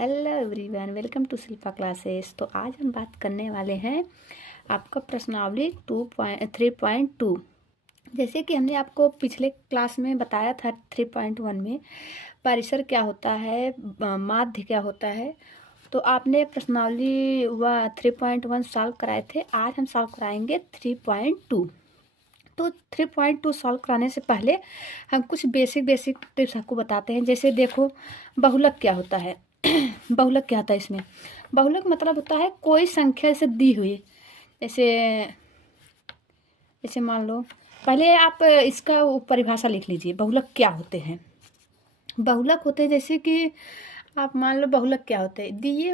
Hello everyone, welcome to Shilpa classes. तो आज हम बात करने वाले हैं आपका प्रश्नावली 3.2। जैसे कि हमने आपको पिछले क्लास में बताया था 3.1 में परिसर क्या होता है, माध्य क्या होता है। तो आपने प्रश्नावली वह 3.1 सॉल्व कराए थे। आज हम सॉल्व कराएंगे 3.2। तो 3.2 सॉल्व कराने से पहले हम कुछ बेसिक टिप्स आपको बताते हैं। जैसे देखो, बहुलक क्या होता है। बहुलक क्या होता है इसमें? बहुलक मतलब होता है कोई संख्या से दी हुई। जैसे जैसे मान लो, पहले आप इसका परिभाषा लिख लीजिए। बहुलक क्या होते हैं? बहुलक होते हैं जैसे कि आप मान लो, बहुलक क्या होते हैं, दिए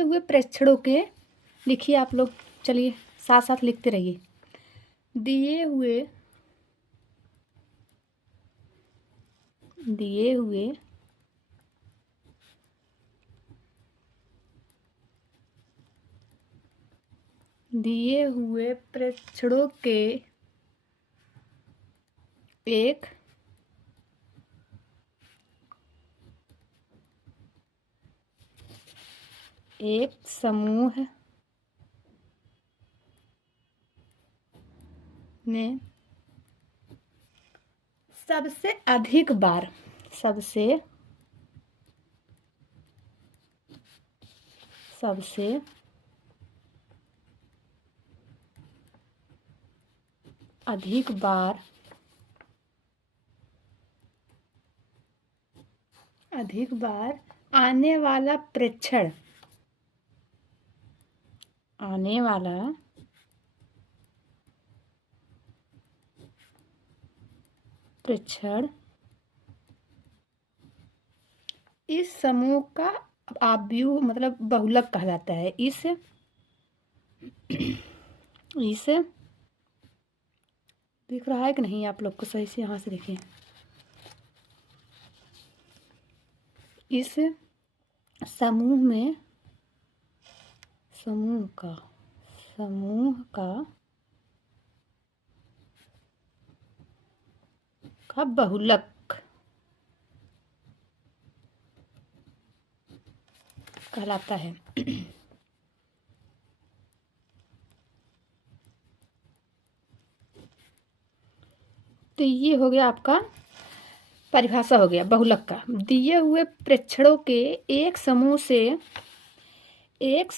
हुए प्रेक्षणों के, लिखिए आप लोग, चलिए साथ साथ लिखते रहिए। दिए हुए दिए हुए प्रेक्षणों के एक समूह में सबसे अधिक बार अधिक बार आने वाला प्रेक्षण इस समूह का आव्यूह मतलब बहुलक कहलाता है। इस दिख रहा है कि नहीं आप लोग को? सही से यहाँ से देखिए। इस समूह का बहुलक कहलाता है। तो ये हो गया आपका परिभाषा, हो गया बहुलक का। दिए हुए प्रेक्षणों के एक समूह से एक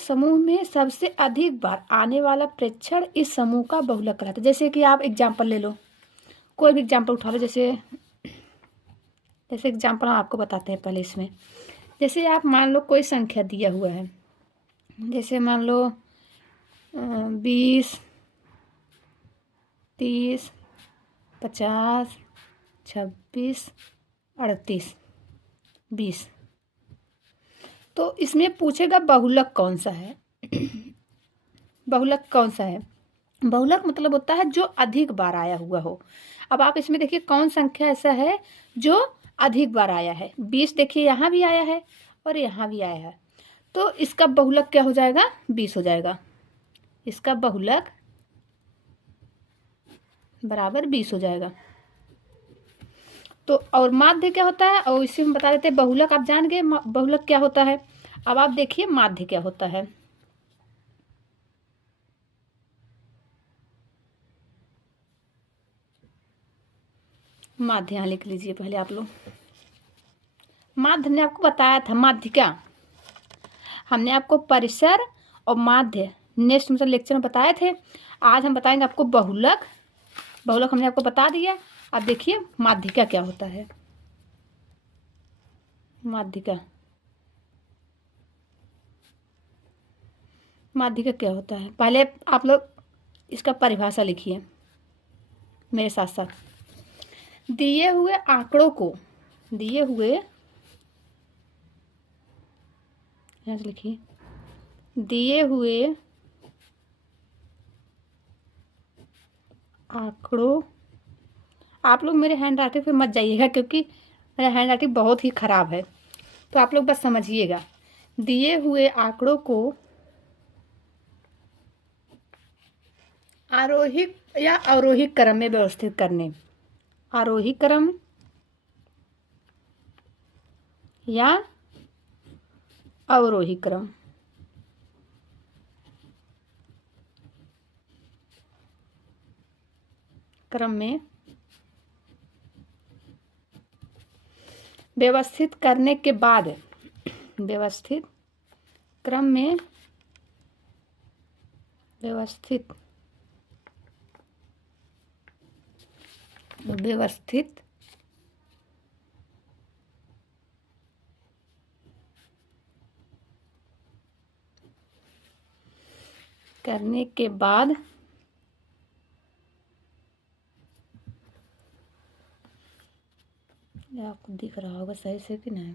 समूह में सबसे अधिक बार आने वाला प्रेक्षण इस समूह का बहुलक कहलाता है। जैसे कि आप एग्जाम्पल ले लो, कोई भी एग्जाम्पल उठा लो। जैसे एग्जाम्पल हम आपको बताते हैं पहले इसमें। जैसे आप मान लो कोई संख्या दिया हुआ है, जैसे मान लो 20, 30, 50, 26, 38, 20। तो इसमें पूछेगा बहुलक कौन सा है। बहुलक कौन सा है? बहुलक मतलब होता है जो अधिक बार आया हुआ हो। अब आप इसमें देखिए कौन संख्या ऐसा है जो अधिक बार आया है। 20 देखिए, यहाँ भी आया है और यहाँ भी आया है। तो इसका बहुलक क्या हो जाएगा? 20 हो जाएगा। इसका बहुलक बराबर 20 हो जाएगा। तो और माध्य क्या होता है, और इसे हम बता देते हैं। बहुलक आप जान गए बहुलक क्या होता है। अब आप देखिए माध्य क्या होता है। माध्य यहाँ लिख लीजिए पहले आप लोग। माध्य ने आपको बताया था। माध्य क्या, हमने आपको परिसर और माध्य नेक्स्ट मतलब लेक्चर में बताए थे। आज हम बताएंगे आपको बहुलक। बहुलक हमने आपको बता दिया। अब देखिए माध्यिका क्या होता है। माध्यिका क्या होता है, पहले आप लोग इसका परिभाषा लिखिए मेरे साथ साथ। दिए हुए आंकड़ों को, यहाँ से लिखिए, दिए हुए आंकड़ों, आप लोग मेरे हैंड राइटिंग पे मत जाइएगा क्योंकि मेरा हैंड राइटिंग बहुत ही खराब है। तो आप लोग बस समझिएगा। दिए हुए आंकड़ों को आरोही या अवरोही क्रम में व्यवस्थित करने। आरोही क्रम या अवरोही क्रम। क्रम में व्यवस्थित करने के बाद, व्यवस्थित क्रम में व्यवस्थित करने के बाद आपको दिख रहा होगा सही से कि नहीं,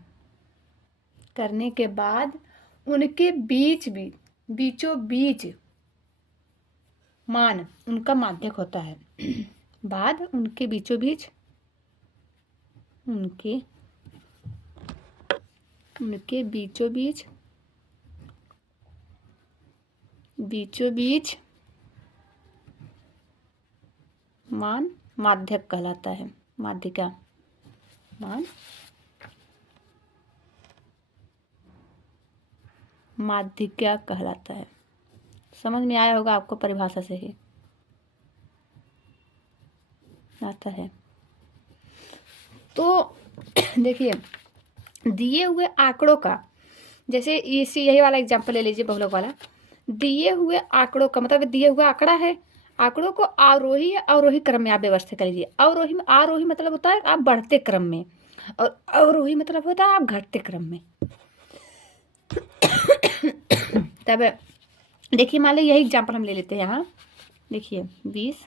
करने के बाद उनके बीचों बीच मान उनका माध्यक होता है। बाद उनके बीचों बीच मान माध्यक कहलाता है। माध्यिका मान माध्यिका कहलाता है। समझ में आया होगा आपको, परिभाषा से ही आता है। तो देखिए, दिए हुए आंकड़ों का, जैसे यही वाला एग्जांपल ले लीजिए, बहुलक वाला। दिए हुए आंकड़ों का मतलब दिए हुआ आंकड़ा है, आंकड़ों को आरोही या अवरोही क्रम में आप व्यवस्थित कर लीजिए। आरोही मतलब होता है आप बढ़ते क्रम में, और अवरोही मतलब होता है आप घटते क्रम में। तब देखिए, मान लो यही एग्जांपल हम ले लेते हैं। यहाँ देखिए 20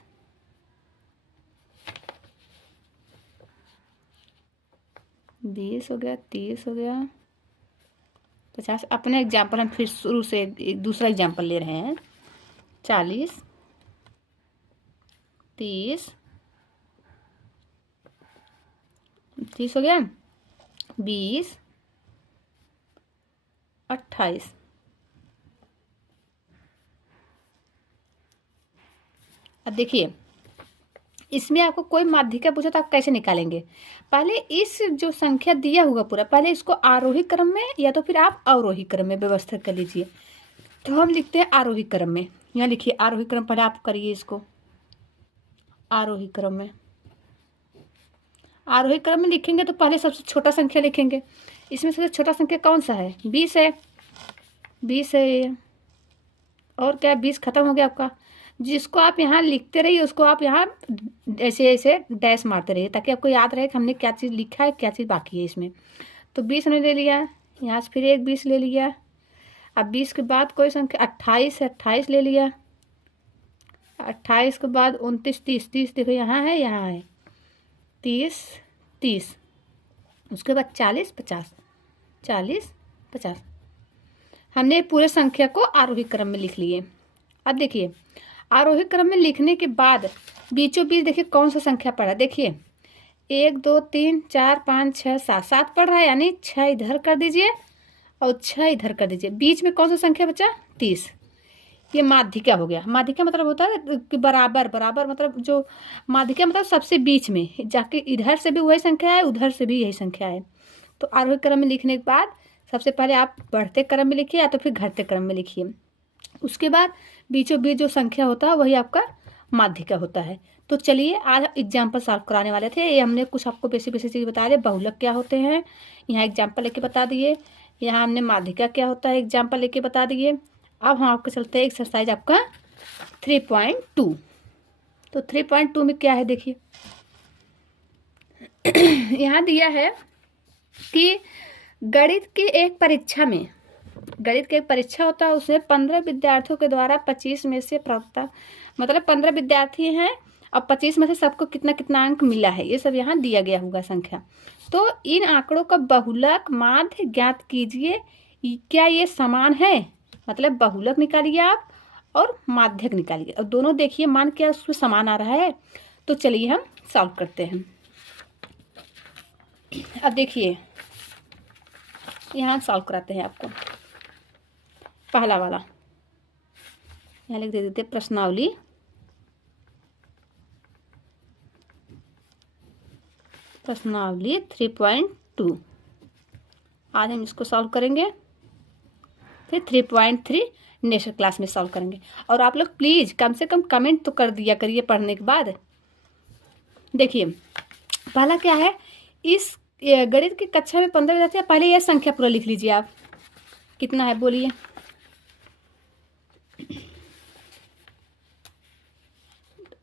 हो गया, 30 हो गया, 50। अपने एग्जांपल हम फिर शुरू से एक दूसरा एग्जांपल ले रहे हैं। 40, 30 हो गया, 20, 28। अब देखिए, इसमें आपको कोई माध्यिका पूछा तो आप कैसे निकालेंगे? पहले इस जो संख्या दिया हुआ पूरा, पहले इसको आरोही क्रम में या तो फिर आप अवरोही क्रम में व्यवस्थित कर लीजिए। तो हम लिखते हैं आरोही क्रम में। यहाँ लिखिए आरोही क्रम, पहले आप करिए इसको आरोही क्रम में। आरोही क्रम में लिखेंगे तो पहले सबसे छोटा संख्या लिखेंगे। इसमें सबसे छोटा संख्या कौन सा है? 20 है। 20 है ये, और क्या 20 खत्म हो गया आपका। जिसको आप यहाँ लिखते रहिए उसको आप यहाँ ऐसे ऐसे डैश मारते रहिए, ताकि आपको याद रहे कि हमने क्या चीज़ लिखा है, क्या चीज़ बाकी है इसमें। तो 20 हमने ले लिया, यहाँ से फिर एक 20 ले लिया। अब 20 के बाद कोई संख्या 28 है, 28 ले लिया। 28 के बाद 29, 30 देखो यहाँ है, यहाँ है 30। उसके बाद 40, 50, 40, 50। हमने पूरे संख्या को आरोही क्रम में लिख लिए। अब देखिए, आरोही क्रम में लिखने के बाद बीचों बीच देखिए कौन सा संख्या पड़ा। देखिए 1, 2, 3, 4, 5, 6, 7, 7 पड़ रहा है, यानी 6 इधर कर दीजिए और 6 इधर कर दीजिए। बीच में कौन सा संख्या बचा? 30। ये माध्यिका हो गया। माध्यिका मतलब होता है कि बराबर बराबर, मतलब जो माध्यिका मतलब सबसे बीच में जाके इधर से भी वही संख्या है, उधर से भी यही संख्या है। तो आरोही क्रम में लिखने के बाद सबसे पहले आप बढ़ते क्रम में लिखिए या तो फिर घटते क्रम में लिखिए। उसके बाद बीचों बीच जो संख्या होता है वही आपका माध्यिका होता है। तो चलिए आज एग्जाम्पल सॉल्व कराने वाले थे। ये हमने कुछ आपको बेसिक चीज़ बता दिए, बहुलक क्या होते हैं यहाँ एग्जाम्पल लेके बता दिए, यहाँ हमने माध्यिका क्या होता है एग्जाम्पल लेके बता दिए। अब हम आपको चलते हैं एक्सरसाइज आपका 3.2। तो 3.2 में क्या है देखिए, यहाँ दिया है कि गणित की एक परीक्षा में, गणित की एक परीक्षा होता है, उसमें 15 विद्यार्थियों के द्वारा 25 में से प्राप्त, मतलब 15 विद्यार्थी हैं और 25 में से सबको कितना कितना अंक मिला है, ये सब यहाँ दिया गया होगा संख्या। तो इन आंकड़ों का बहुलक माध्य ज्ञात कीजिए, क्या ये समान है? मतलब बहुलक निकालिए आप और माध्यक निकालिए, और दोनों देखिए मान क्या उसमें समान आ रहा है। तो चलिए हम सॉल्व करते हैं। अब देखिए यहाँ सॉल्व कराते हैं आपको। पहला वाला यहाँ लिख देते प्रश्नावली। प्रश्नावली 3.2 आज हम इसको सॉल्व करेंगे, फिर 3.3 नेक्स्ट क्लास में सॉल्व करेंगे। और आप लोग प्लीज़ कम से कम कमेंट तो कर दिया करिए पढ़ने के बाद। देखिए पहला क्या है, इस गणित की कक्षा में 15 विद्यार्थी हैं। पहले यह संख्या पूरा लिख लीजिए आप, कितना है बोलिए।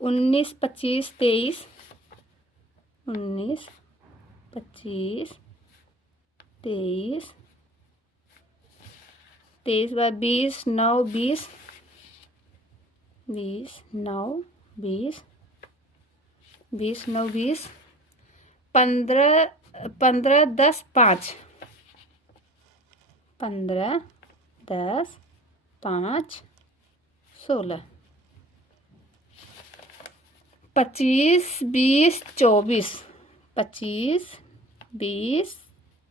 19, 25, 23, 19, 25, 23, 23 बार 20, 9, 20, 20, 9, 20, 20, 9, 20, 15, 15, 10, 5, 15, 10, 5, 16, 25, 20, 24, 25, 20,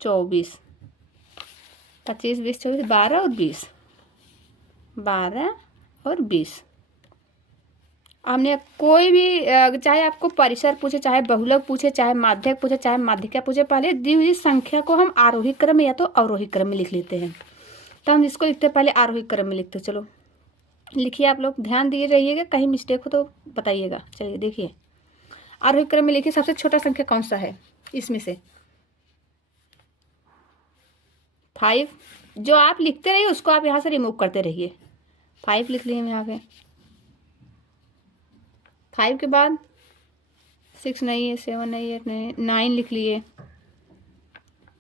24, 25, 20, 24, 12 और 20, 12 और 20। हमने कोई भी चाहे आपको परिसर पूछे, चाहे बहुलक पूछे, चाहे माध्यक पूछे, चाहे माध्यिका पूछे, पहले दी हुई संख्या को हम आरोही क्रम में या तो अवरोही क्रम में लिख लेते हैं। तो हम इसको लिखते पहले आरोही क्रम में लिखते। चलो लिखिए, आप लोग ध्यान दिए रहिएगा, कहीं मिस्टेक हो तो बताइएगा। चलिए देखिए, आरोही क्रम में लिखिए। सबसे छोटा संख्या कौन सा है इसमें से? 5। जो आप लिखते रहिए उसको आप यहाँ से रिमूव करते रहिए। 5 लिख लिए हम यहाँ पे। 5 के बाद 6 नहीं है, 7 नहीं है, 8 नहीं है, 9 लिख लिए।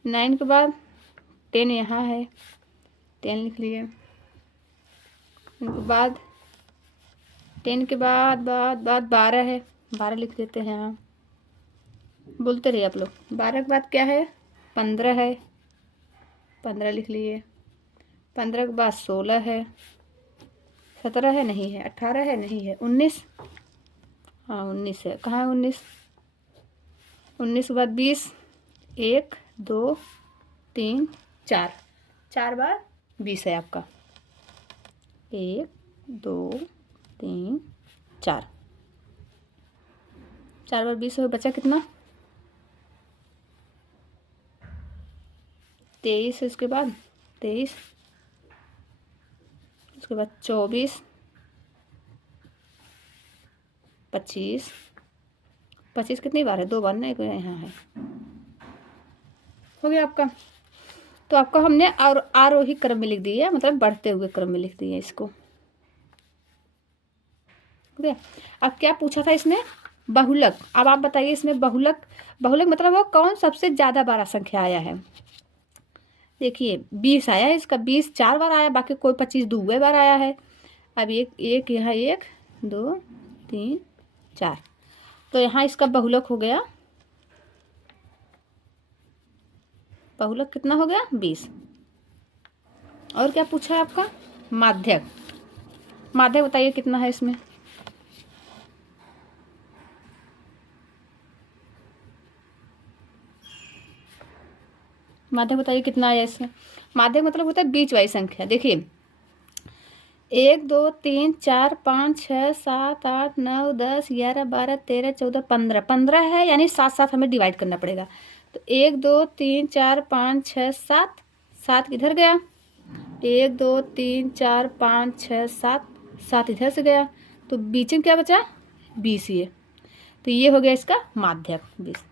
9 के बाद 10 यहाँ है, 10 लिख लिए। उनके बाद 10 के बाद 12 है, 12 लिख देते हैं। हाँ बोलते रहिए आप लोग। 12 के बाद क्या है? 15 है, 15 लिख लिए। 15 के बाद 16 है, 17 है नहीं है, 18 है नहीं है, 19, हाँ 19 है। कहाँ है 19? 19 के बाद 20, 1, 2, 3, 4, 4 बार 20 है आपका। 1, 2, 3, 4, 4 बार 20 हो, बचा कितना? 23 है। उसके बाद 23, उसके बाद 24, 25, 25 कितनी बार है? 2 बार ना, एक यहाँ है। हो गया आपका। तो आपको हमने और आरोही क्रम में लिख दिया, मतलब बढ़ते हुए क्रम में लिख दिया इसको। हो गया। अब क्या पूछा था इसमें? बहुलक। अब आप बताइए इसमें बहुलक, बहुलक मतलब वो कौन सबसे ज्यादा बार संख्या आया है। देखिए 20 आया है, इसका 20 4 बार आया, बाकी कोई 25 दो बार आया है। अब एक यहाँ 1, 2, 3, 4, तो यहाँ इसका बहुलक हो गया। बहुलक कितना हो गया? 20। और क्या पूछा है आपका? माध्यक। माध्यक बताइए कितना है इसमें? माध्यक बताइए कितना आया इसमें? माध्यक मतलब होता है बीच वाली संख्या। देखिए 1, 2, 3, 4, 5, 6, 7, 8, 9, 10, 11, 12, 13, 14, 15, 15 है, यानी 7 7 हमें डिवाइड करना पड़ेगा। तो 1, 2, 3, 4, 5, 6, 7, 7 किधर गया? 1, 2, 3, 4, 5, 6, 7, 7 इधर से गया, तो बीच में क्या बचा? 20 ये। तो ये हो गया इसका माध्यक 20।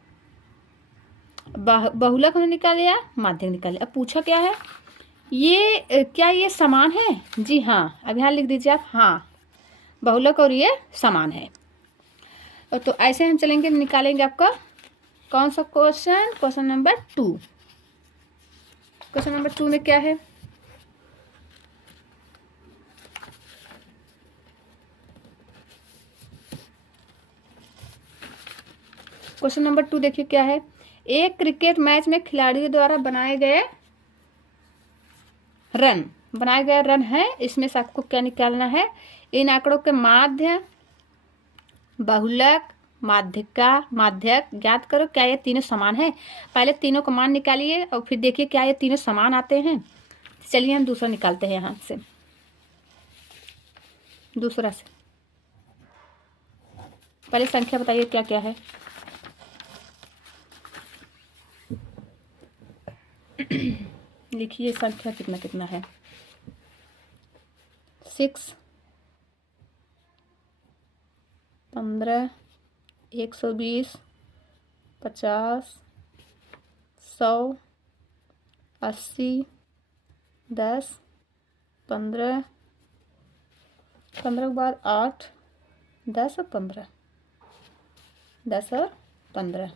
बहुलक हमने निकाल लिया, माध्यक निकाल लिया। अब पूछा क्या है? ये क्या ये समान है? जी हाँ। अब यहाँ लिख दीजिए आप, हाँ बहुलक और ये समान है। और तो ऐसे हम चलेंगे, निकालेंगे आपका कौन सा question? Question number 2। Question number 2 में क्या है? क्वेश्चन नंबर 2 देखिए क्या है। एक क्रिकेट मैच में खिलाड़ियों द्वारा बनाए गए रन है, इसमें से आपको क्या निकालना है? इन आंकड़ों के माध्य, बहुलक, माध्यिका, माध्यक ज्ञात करो। क्या ये तीनों समान है? पहले तीनों का मान निकालिए और फिर देखिए क्या ये तीनों समान आते हैं। चलिए हम दूसरा निकालते हैं, यहाँ से दूसरा से। पहले संख्या बताइए क्या क्या है। लिखिए संख्या कितना कितना है। 6, 15, 120, 50, 100, 80, 10, 15, 15 के बाद 8, 10 और 15, 10 और 15।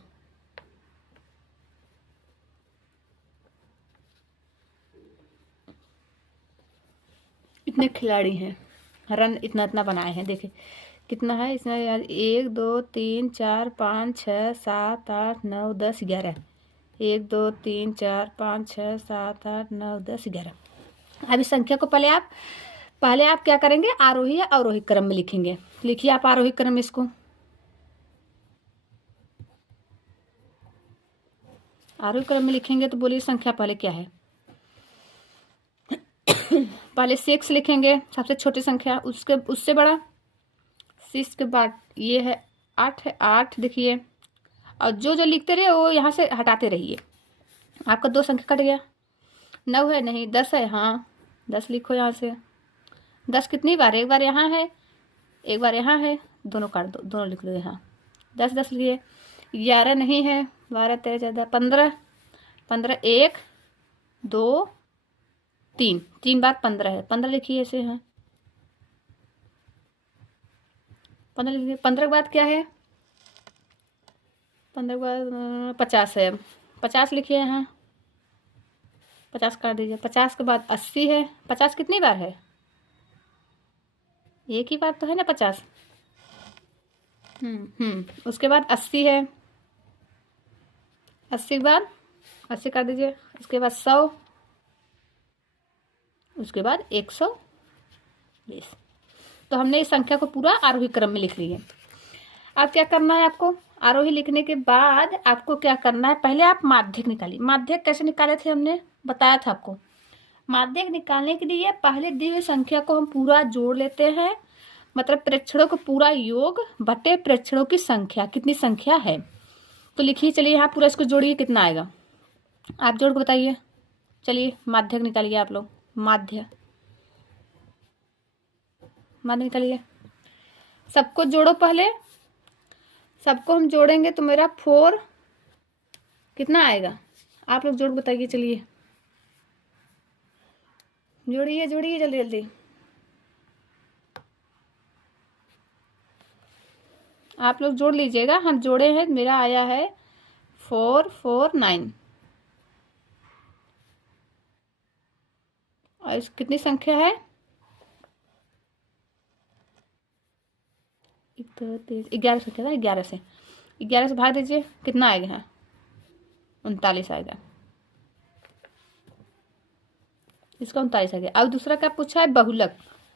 इतने खिलाड़ी हैं, रन इतना इतना बनाए हैं। देखिए कितना है इसमें यार, 1 2 3 4 5 6 7 8 9 10 11। 1 2 3 4 5 6 7 8 9 10 11। अब इस संख्या को पहले आप क्या करेंगे, आरोही या अवरोही क्रम में लिखेंगे। लिखिए आप आरोही क्रम में इसको। आरोही क्रम में लिखेंगे तो बोलिए संख्या पहले क्या है। पहले 6 लिखेंगे, सबसे छोटी संख्या, उससे बड़ा 6 के बाद ये है 8 है, 8 देखिए। और जो जो लिखते रहिए वो यहाँ से हटाते रहिए। आपका 2 संख्या कट गया। 9 है, नहीं 10 है, हाँ 10 लिखो यहाँ से। 10 कितनी बार, एक बार यहाँ है, एक बार यहाँ है, दोनों काट दो, दोनों लिख लो यहाँ। 10 10 लिए। 11 नहीं है, 12 13 14 15, 15 1 2 3, 3 बार 15 है, 15 लिखिए ऐसे हैं। 15 लिखिए। 15 के बाद क्या है, 15 के बाद 50 है, 50 लिखिए यहाँ। 50 काट दीजिए। 50 के बाद 80 है। 50 कितनी बार है, एक ही बार तो है ना 50। उसके बाद 80 है। 80 के बाद 80 काट दीजिए। उसके बाद 100, उसके बाद 120। तो हमने इस संख्या को पूरा आरोही क्रम में लिख लिया। अब क्या करना है आपको, आरोही लिखने के बाद आपको क्या करना है, पहले आप माध्यक निकालिए। माध्यक कैसे निकाले थे, हमने बताया था आपको। माध्यक निकालने के लिए पहले दी हुई संख्या को हम पूरा जोड़ लेते हैं, मतलब प्रेक्षणों का पूरा योग बटे प्रेक्षणों की संख्या, कितनी संख्या है। तो लिखिए, चलिए यहाँ पूरा इसको जोड़िए, कितना आएगा आप जोड़ के बताइए। चलिए माध्यक निकालिए आप लोग। माध्य निकालिए, सबको जोड़ो। पहले सबको हम जोड़ेंगे तो मेरा 4 कितना आएगा, आप लोग जोड़ बताइए। चलिए जोड़िए जोड़िए जल्दी जल्दी। आप लोग जोड़ लीजिएगा, हम जोड़े हैं, मेरा आया है 449। और इस कितनी संख्या है, 11 संख्या था। 11 से भाग दीजिए, कितना आएगा, है 39 आएगा। इसका 39 आ गया। अब दूसरा क्या पूछा है, बहुलक।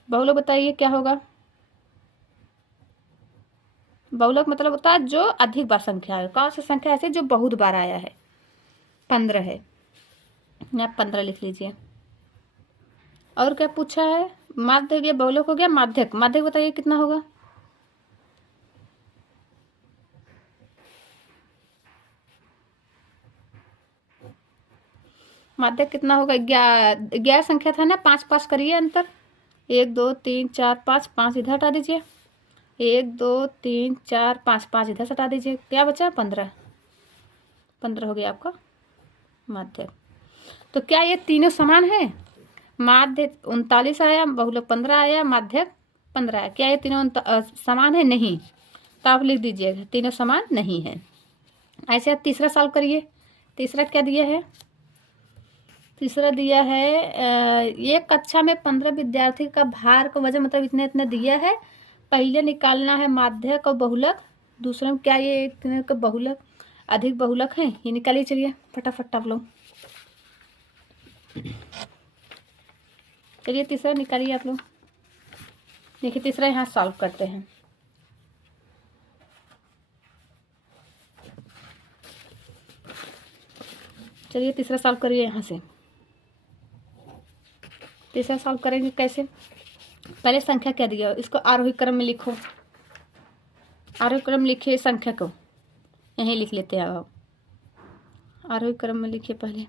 बहुलक बताइए क्या होगा। बहुलक मतलब होता है जो अधिक बार संख्या है। कौन सी संख्या ऐसे जो बहुत बार आया है, 15 है, आप 15 लिख लीजिए। और क्या पूछा है, माध्यक या बहुलक हो गया। माध्यक बताइए कितना होगा। माध्यक कितना होगा, 11 संख्या था ना, 5 5 करिए अंतर। 1 2 3 4 5, 5 इधर हटा दीजिए। 1 2 3 4 5, 5 इधर हटा दीजिए, क्या बचा 15। 15 हो गया आपका माध्यक। तो क्या ये तीनों समान है, माध्य 39 आया, बहुलक 15 आया, माध्यक 15 आया, क्या ये तीनों समान है, नहीं। तो आप लिख दीजिएगा तीनों समान नहीं है। ऐसे आप तीसरा सॉल्व करिए। तीसरा क्या दिया है, तीसरा दिया है एक कक्षा में 15 विद्यार्थी का भार का वजन मतलब इतने इतने दिया है। पहले निकालना है माध्यक और बहुलक, दूसरे में क्या ये इतने का बहुलक अधिक बहुलक है, ये निकालिए। चलिए फटाफट आप लोग, चलिए तीसरा निकालिए आप लोग। देखिए तीसरा यहाँ सॉल्व करते हैं। चलिए तीसरा सॉल्व करिए यहाँ से। तीसरा सॉल्व करेंगे कैसे, पहले संख्या क्या दिया इसको आरोही क्रम में लिखो। आरोही क्रम लिखिए, संख्या को यहीं लिख लेते हैं। आप आरोही क्रम में लिखिए पहले।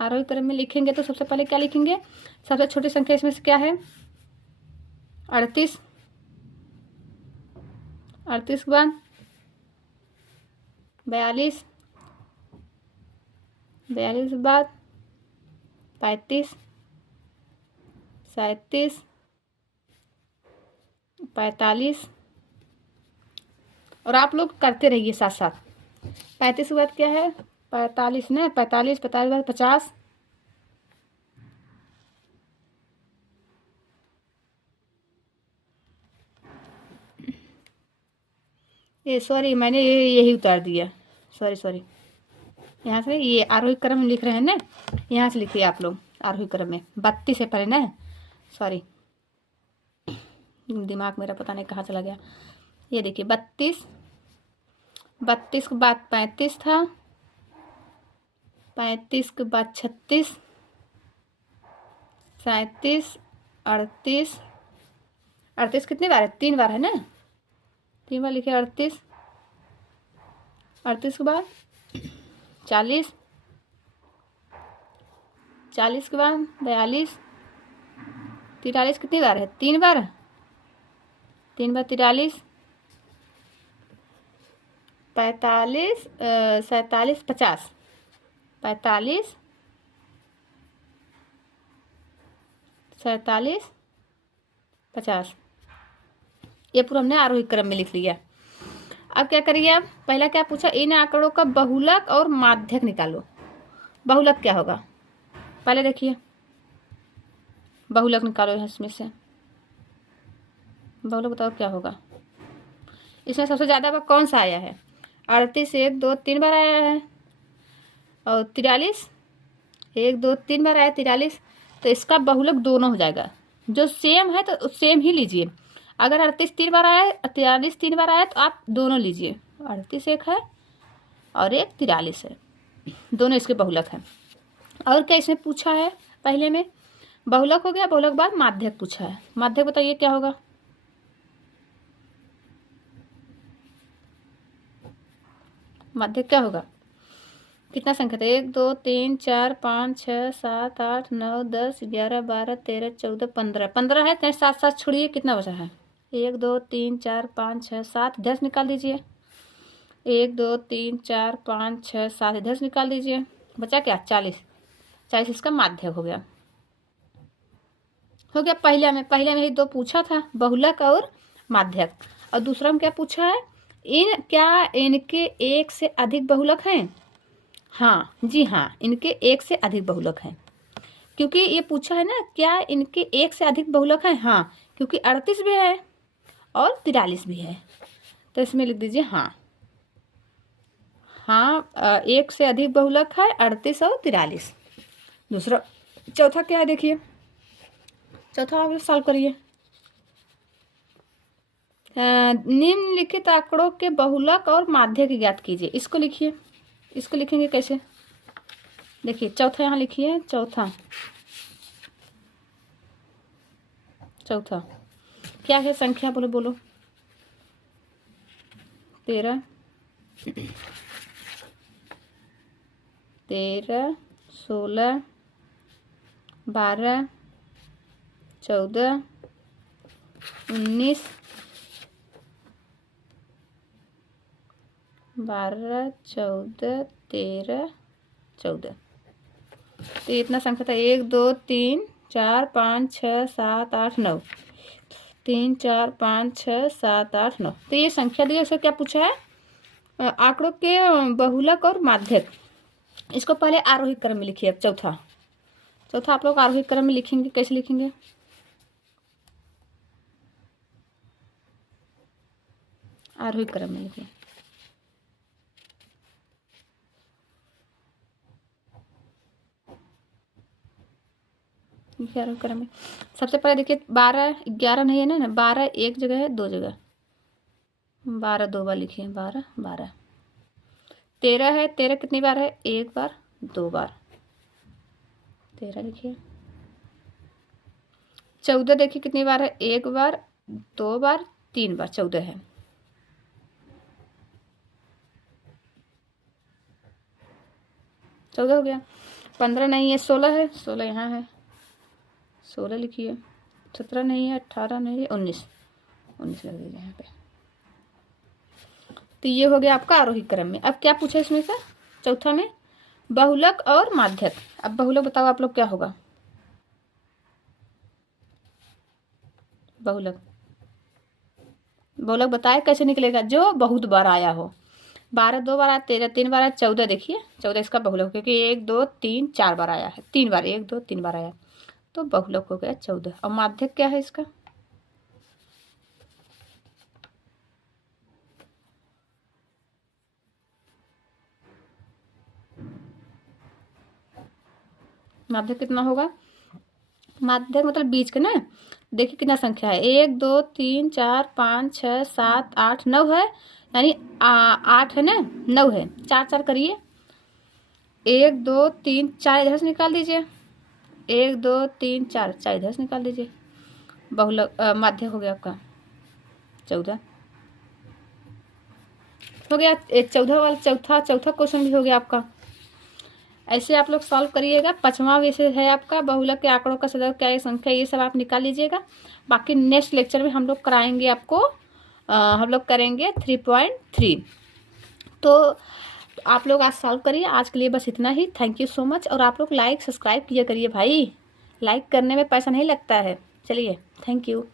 आरोही क्रम में लिखेंगे तो सबसे पहले क्या लिखेंगे? सबसे छोटी संख्या इसमें से क्या है? 38। 38 के बाद 42, 42 के बाद 35, 37, 45, और आप लोग करते रहिए साथ साथ। 35 के बाद क्या है? 45 ना, 45, 45 के बाद 50, ये सॉरी मैंने यही उतार दिया, सॉरी। यहाँ से ये आरोही क्रम लिख रहे हैं ना, यहाँ से लिखिए आप लोग आरोही क्रम में। 32 है पहले ना, सॉरी दिमाग मेरा पता नहीं कहाँ चला गया। ये देखिए 32, 32 के बाद 35 था, 35 के बाद 36, 37, 38, 38 कितनी बार है? 3 बार है ना, 3 बार लिखे 38, 38 के बाद 40, 40 के बाद 42, 43 कितनी बार है? 3 बार, 3 बार 43, 45, 47, 50, 45, 47, 50, ये पूरा हमने आरोही क्रम में लिख लिया। अब क्या करिए? अब पहला क्या पूछा? इन आंकड़ों का बहुलक और माध्यक निकालो। बहुलक क्या होगा? पहले देखिए, बहुलक निकालो इसमें से। बहुलक बताओ क्या होगा? इसमें सबसे ज़्यादा बार कौन सा आया है? 38 1 2 3 बार आया है, और 43 1 2 3 बार आया 43, तो इसका बहुलक दोनों हो जाएगा। जो सेम है तो सेम ही लीजिए। अगर 38 3 बार आया, 43 3 बार आया, तो आप दोनों लीजिए। 38 एक है और एक 43 है, दोनों इसके बहुलक हैं। और क्या इसमें पूछा है? पहले में बहुलक हो गया, बहुलक बाद माध्यक पूछा है। माध्यक बताइए क्या होगा? माध्यक क्या होगा? कितना संख्या था? 1 2 3 4 5 6 7 8 9 10 11 12 13 14 15, 15 है, कहीं 7 7 छोड़िए, कितना बचा है? 1 2 3 4 5 6 7, 10 निकाल दीजिए। 1 2 3 4 5 6 7, 10 निकाल दीजिए, बचा क्या? 40। 40 इसका माध्यक हो गया। पहले में ही 2 पूछा था, बहुलक और माध्यक। और दूसरा में क्या पूछा है? इनके एक से अधिक बहुलक हैं? हाँ जी हाँ, इनके एक से अधिक बहुलक हैं। क्योंकि ये पूछा है ना, क्या इनके एक से अधिक बहुलक हैं? हाँ, क्योंकि 38 भी है और 43 भी है, तो इसमें लिख दीजिए हाँ। हाँ, एक से अधिक बहुलक है 38 और 43। दूसरा, चौथा क्या है? देखिए चौथा आप सॉल्व करिए। निम्नलिखित आंकड़ों के बहुलक और माध्यक ज्ञात कीजिए। इसको लिखिए। इसको लिखेंगे कैसे? देखिए चौथा यहाँ लिखिए। चौथा क्या है? संख्या बोलो बोलो। 13, 16, 12, 14, 19, 12, 14, 13, 14। तो इतना संख्या था। 1 2 3 4 5 6 7 8 9, 3 4 5 6 7 8 9। तो ये संख्या दी है। इसको क्या पूछा है? आंकड़ों के बहुलक और माध्यक। इसको पहले आरोही क्रम में लिखिए। अब चौथा आप लोग आरोही क्रम में लिखेंगे। कैसे लिखेंगे? आरोही क्रम में लिखिए। आरोही क्रम में सबसे पहले देखिए 12 11 नहीं है ना, 12 एक जगह है, 2 जगह। 12 2 बार लिखिए। 12 12। 13 है, 13 कितनी बार है? 1 बार 2 बार, 13 लिखिए। 14 देखिए कितनी बार है? 1 बार 2 बार 3 बार, 14 है। 14 हो गया। 15 नहीं है, 16 है, 16 यहाँ है, 16 लिखिए। 17 नहीं है, 18 नहीं है, 19 19 लग दीजिए यहाँ पे। तो ये हो गया आपका आरोही क्रम में। अब क्या पूछा इसमें से चौथा में, बहुलक और माध्यक। अब बहुलक बताओ आप लोग क्या होगा। बहुलक बहुलक बताए कैसे निकलेगा, जो बहुत बार आया हो। 12 2 बार आया, 13 3 बार आया, 14 देखिए 14 इसका बहुलक, क्योंकि 1 2 3 4 बार आया है, 3 बार 1 2 3 बार आया, तो बहुलक हो गया 14। और माध्यक क्या है इसका, माध्यक कितना होगा, माध्यक मतलब बीच का ना। देखिए कितना संख्या है, 1 2 3 4 5 6 7 8 9 है, यानी 8 है ना, 9 है, 4 4 करिए, 1 2 3 4 इधर से निकाल दीजिए, 1 2 3 4 4 इधर से निकाल दीजिए, बहुलक माध्यक हो गया आपका 14 हो गया। 14 वाला चौथा क्वेश्चन भी हो गया आपका। ऐसे आप लोग सॉल्व करिएगा। 5वां विषय है आपका बहुलक के आंकड़ों का सदस्य क्या है संख्या, ये सब आप निकाल लीजिएगा। बाकी नेक्स्ट लेक्चर में हम लोग कराएंगे आपको, हम लोग करेंगे 3.3। तो आप लोग आज सॉल्व करिए। आज के लिए बस इतना ही। Thank you so much. और आप लोग लाइक सब्सक्राइब किया करिए भाई, लाइक करने में पैसा नहीं लगता है। चलिए, थैंक यू।